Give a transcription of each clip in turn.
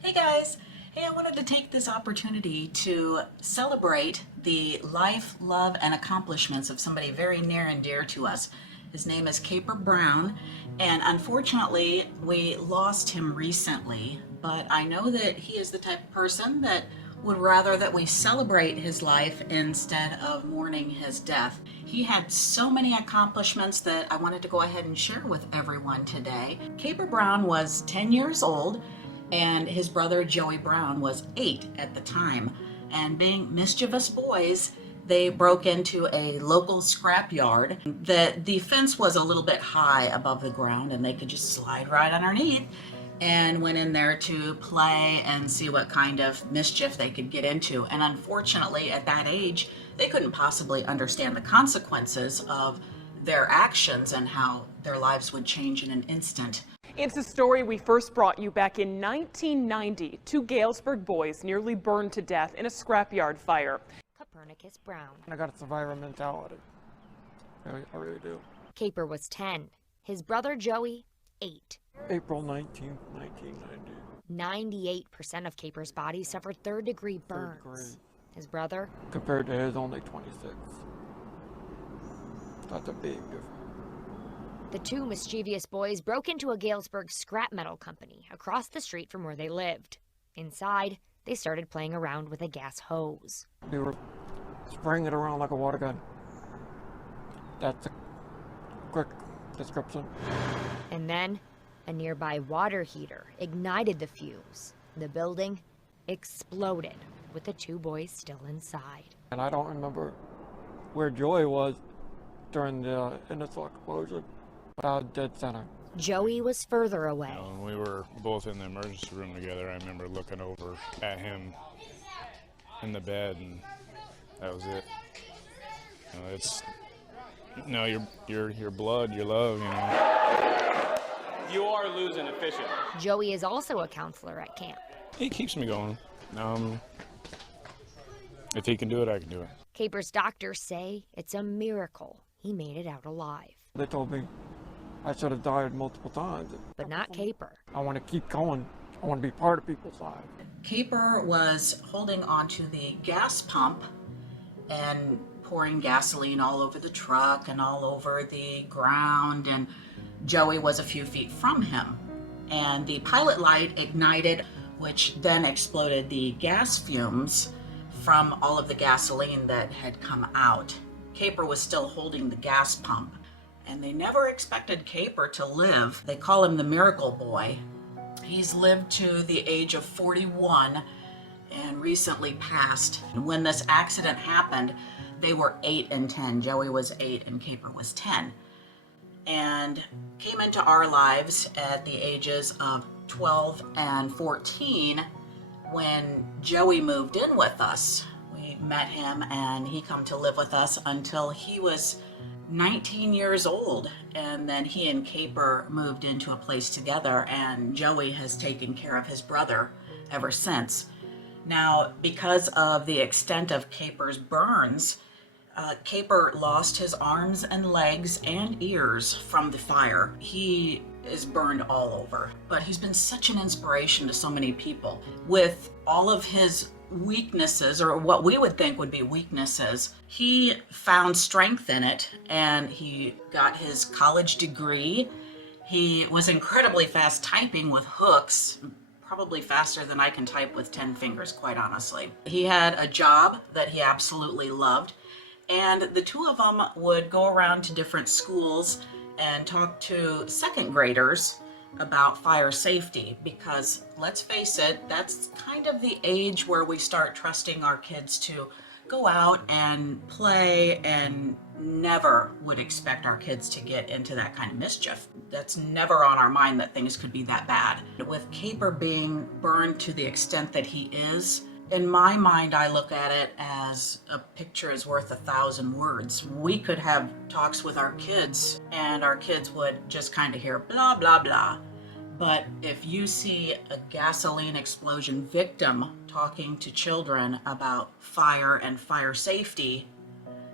Hey guys! Hey, I wanted to take this opportunity to celebrate the life, love, and accomplishments of somebody very near and dear to us. His name is Caper Brown, and unfortunately, we lost him recently, but I know that he is the type of person that would rather that we celebrate his life instead of mourning his death. He had so many accomplishments that I wanted to go ahead and share with everyone today. Caper Brown was 10 years old and his brother Joey Brown was 8 at the time. And being mischievous boys, they broke into a local scrap yard. The fence was a little bit high above the ground and they could just slide right underneath, and went in there to play and see what kind of mischief they could get into. And unfortunately, at that age, they couldn't possibly understand the consequences of their actions and how their lives would change in an instant. It's a story we first brought you back in 1990. Two Galesburg boys nearly burned to death in a scrapyard fire. Copernicus Brown. I got a survivor mentality. I really do. Caper was 10. His brother Joey, 8. April 19th, 1990. 98% of Caper's body suffered third-degree burns. Third degree. His brother? Compared to his, only 26. That's a big difference. The two mischievous boys broke into a Galesburg scrap metal company across the street from where they lived. Inside, they started playing around with a gas hose. They were spraying it around like a water gun. That's a quick description. And then, a nearby water heater ignited the fuse. The building exploded with the two boys still inside. And I don't remember where Joey was during the initial explosion, but I was dead center. Joey was further away. When we were both in the emergency room together, I remember looking over at him in the bed, and that was it. It's your blood, your love, You are losing efficient. Joey is also a counselor at camp. It keeps me going. If he can do it, I can do it. Caper's doctors say it's a miracle he made it out alive. They told me I should have died multiple times. But not Caper. I want to keep going. I want to be part of people's lives. Caper was holding onto the gas pump and pouring gasoline all over the truck and all over the ground, and Joey was a few feet from him. And the pilot light ignited, which then exploded the gas fumes from all of the gasoline that had come out. Caper was still holding the gas pump, and they never expected Caper to live. They call him the Miracle Boy. He's lived to the age of 41 and recently passed. And when this accident happened, they were 8 and 10. Joey was 8 and Caper was 10. And came into our lives at the ages of 12 and 14 when Joey moved in with us. We met him and he come to live with us until he was 19 years old, and then he and Caper moved into a place together, and Joey has taken care of his brother ever since. Now, because of the extent of Caper's burns, Caper lost his arms and legs and ears from the fire. He is burned all over, but he's been such an inspiration to so many people. With all of his weaknesses, or what we would think would be weaknesses, he found strength in it, and he got his college degree. He was incredibly fast typing with hooks, probably faster than I can type with 10 fingers, quite honestly. He had a job that he absolutely loved, and the two of them would go around to different schools and talk to second graders about fire safety, because let's face it, that's kind of the age where we start trusting our kids to go out and play, and never would expect our kids to get into that kind of mischief. That's never on our mind that things could be that bad. With Caper being burned to the extent that he is, in my mind, I look at it as a picture is worth 1,000 words. We could have talks with our kids, and our kids would just kind of hear blah, blah, blah. But if you see a gasoline explosion victim talking to children about fire and fire safety,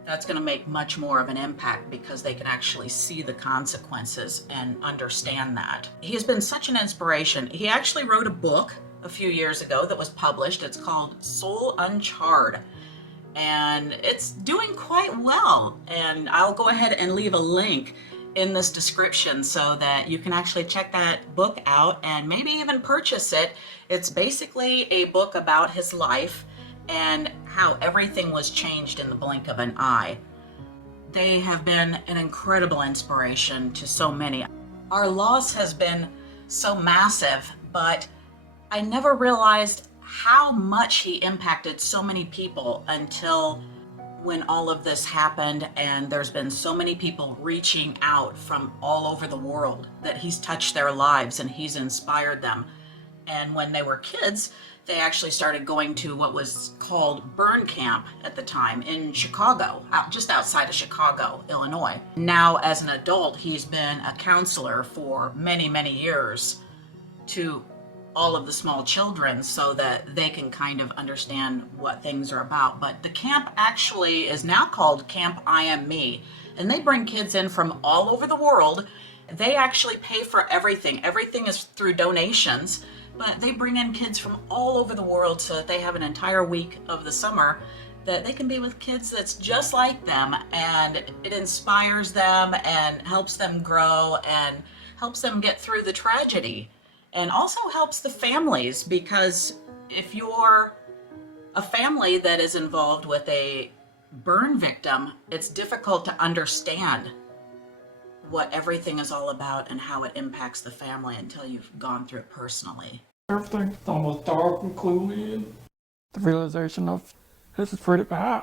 that's going to make much more of an impact, because they can actually see the consequences and understand that. He has been such an inspiration. He actually wrote a book a few years ago that was published. It's called Soul Uncharred, and it's doing quite well. And I'll go ahead and leave a link in this description so that you can actually check that book out and maybe even purchase it. It's basically a book about his life and how everything was changed in the blink of an eye. They have been an incredible inspiration to so many. Our loss has been so massive, but I never realized how much he impacted so many people until when all of this happened, and there's been so many people reaching out from all over the world that he's touched their lives and he's inspired them. And when they were kids, they actually started going to what was called burn camp at the time in Chicago, just outside of Chicago, Illinois. Now, as an adult, he's been a counselor for many, many years to all of the small children so that they can kind of understand what things are about. But the camp actually is now called Camp I Am Me, and they bring kids in from all over the world. They actually pay for everything. Everything is through donations, but they bring in kids from all over the world so that they have an entire week of the summer that they can be with kids that's just like them, and it inspires them and helps them grow and helps them get through the tragedy. And also helps the families, because if you're a family that is involved with a burn victim, it's difficult to understand what everything is all about and how it impacts the family until you've gone through it personally. Everything's almost dark and gloomy, and the realization of this is pretty bad.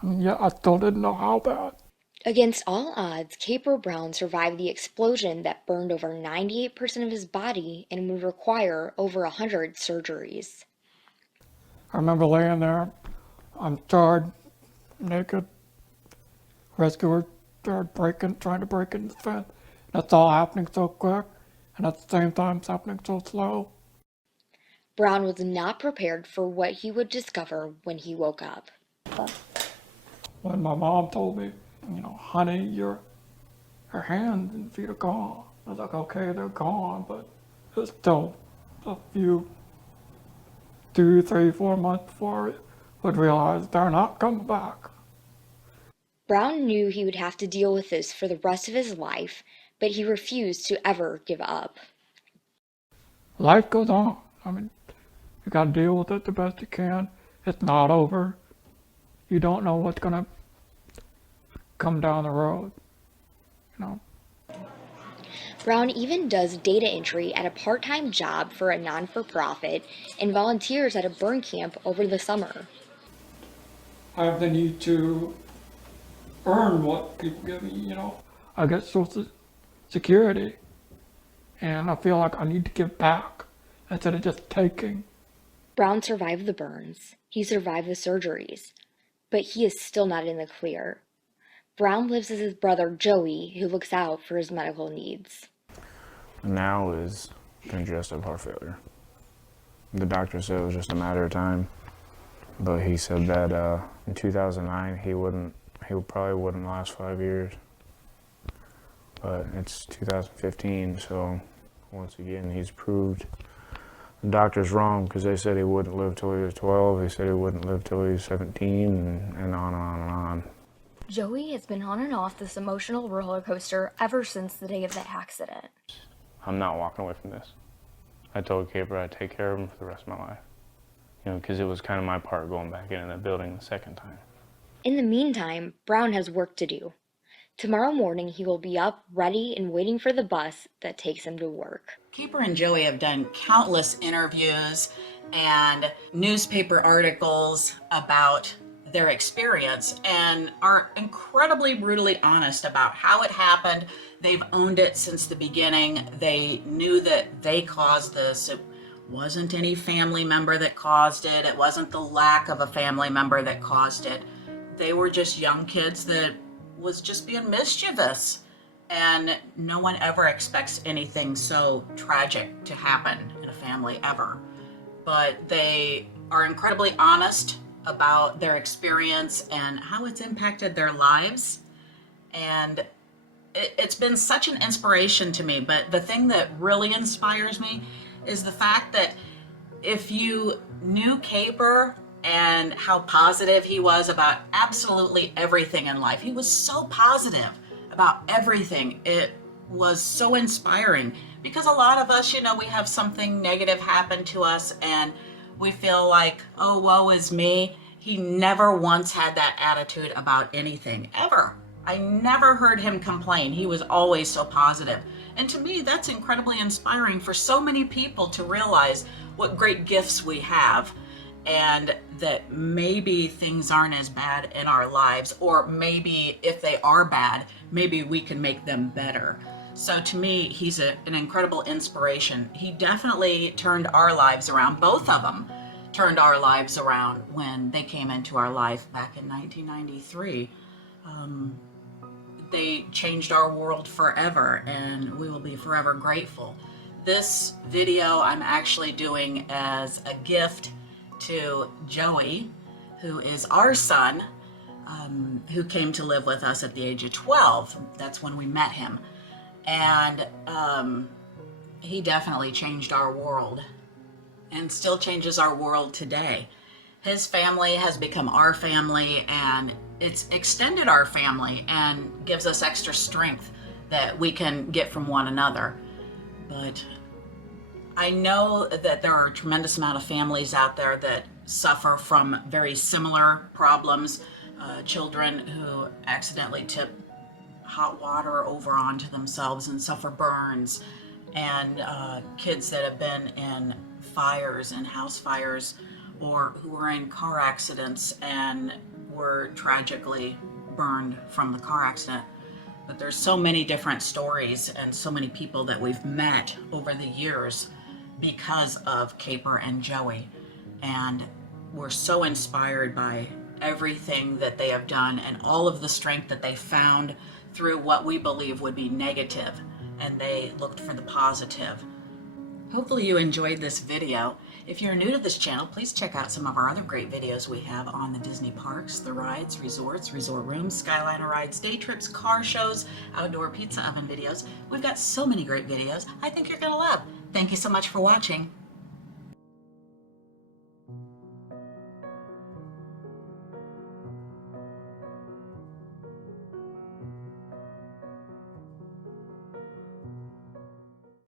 I mean, yeah, I still didn't know how bad. Against all odds, Caper Brown survived the explosion that burned over 98% of his body and would require over 100 surgeries. I remember laying there, I'm charred, naked. Rescuers started trying to break into the fence. That's all happening so quick, and at the same time it's happening so slow. Brown was not prepared for what he would discover when he woke up. When my mom told me, you know, honey, your hands and feet are gone. I was like, okay, they're gone, but it's still a few, 2, 3, 4 months before I would realize they're not coming back. Brown knew he would have to deal with this for the rest of his life, but he refused to ever give up. Life goes on. I mean, you gotta deal with it the best you can. It's not over. You don't know what's gonna come down the road, you know. Brown even does data entry at a part-time job for a non-for-profit and volunteers at a burn camp over the summer. I have the need to earn what people give me, you know. I get Social Security, and I feel like I need to give back instead of just taking. Brown survived the burns. He survived the surgeries, but he is still not in the clear. Brown lives with his brother Joey, who looks out for his medical needs. Now is congestive heart failure. The doctor said it was just a matter of time, but he said that in 2009 he probably wouldn't last 5 years. But it's 2015, so once again he's proved the doctor's wrong, because they said he wouldn't live till he was 12, they said he wouldn't live till he was 17, and on and on and on. Joey has been on and off this emotional roller coaster ever since the day of the accident. I'm not walking away from this. I told Caper I'd take care of him for the rest of my life. You know, because it was kind of my part going back into that building the second time. In the meantime, Brown has work to do. Tomorrow morning he will be up, ready, and waiting for the bus that takes him to work. Caper and Joey have done countless interviews and newspaper articles about their experience and are incredibly brutally honest about how it happened. They've owned it since the beginning. They knew that they caused this. It wasn't any family member that caused it. It wasn't the lack of a family member that caused it. They were just young kids that was just being mischievous. And no one ever expects anything so tragic to happen in a family ever. But they are incredibly honest about their experience and how it's impacted their lives. And it's been such an inspiration to me. But the thing that really inspires me is the fact that if you knew Caper and how positive he was about absolutely everything in life, he was so positive about everything. It was so inspiring, because a lot of us, we have something negative happen to us and we feel like, oh, woe is me. He never once had that attitude about anything, ever. I never heard him complain. He was always so positive. And to me, that's incredibly inspiring for so many people to realize what great gifts we have, and that maybe things aren't as bad in our lives, or maybe if they are bad, maybe we can make them better. So to me, he's an incredible inspiration. He definitely turned our lives around. Both of them turned our lives around when they came into our life back in 1993. They changed our world forever, and we will be forever grateful. This video I'm actually doing as a gift to Joey, who is our son, who came to live with us at the age of 12. That's when we met him. And he definitely changed our world and still changes our world today. His family has become our family, and it's extended our family and gives us extra strength that we can get from one another. But I know that there are a tremendous amount of families out there that suffer from very similar problems. Children who accidentally tip hot water over onto themselves and suffer burns, and kids that have been in fires and house fires, or who were in car accidents and were tragically burned from the car accident. But there's so many different stories and so many people that we've met over the years because of Caper and Joey, and we're so inspired by everything that they have done and all of the strength that they found through what we believe would be negative, and they looked for the positive. Hopefully you enjoyed this video. If you're new to this channel, please check out some of our other great videos we have on the Disney parks, the rides, resorts, resort rooms, Skyliner rides, day trips, car shows, outdoor pizza oven videos. We've got so many great videos I think you're gonna love. Thank you so much for watching.